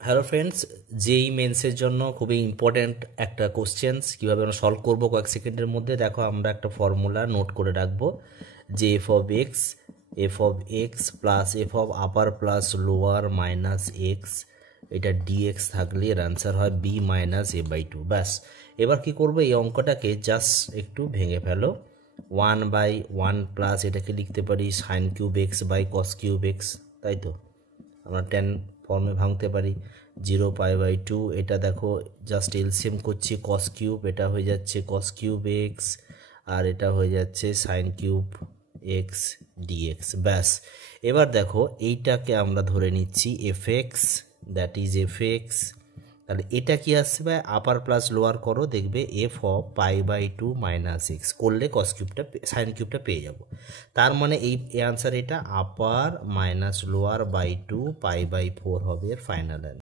Hello friends, যেই মেন্সের জন্য খুবই ইম্পর্ট্যান্ট একটা কোশ্চেন্স কীভাবে আমরা সলভ করবো কয়েক সেকেন্ডের মধ্যে। দেখো, আমরা একটা ফর্মুলা নোট করে রাখবো যে F of x plus F of upper plus lower minus x, এটা ডিএক্স থাকলে এর অ্যান্সার হয় বি মাইনাস a/2। ব্যাস, এবার কি করবো, এই অঙ্কটাকে জাস্ট একটু ভেঙে ফেলো। 1/1 প্লাস এটাকে লিখতে পারি sine cube x by cos cube x, তাই তো? আমরা 10 ফর্মে ভাঙতে পারি। 0π/2, এটা দেখো জাস্ট এলসিএম করছি, কস কিউব, এটা হয়ে যাচ্ছে কস কিউব এক্স, আর এটা হয়ে যাচ্ছে সাইন কিউব এক্স ডিএক্স। ব্যাস, এবার দেখো এইটাকে আমরা ধরে নিচ্ছি F x, that is F x. তাহলে এটা কি আসবে, আপার প্লাস লোয়ার করো, দেখবে এফ অফ π/2 মাইনাস এক্স করলে কস কিউবটা সাইন কিউবটা পেয়ে যাব। তার মানে এই অ্যান্সার এটা আপার মাইনাস লোয়ার বাই 2 π/4 হবে এর ফাইনাল অ্যান্সার।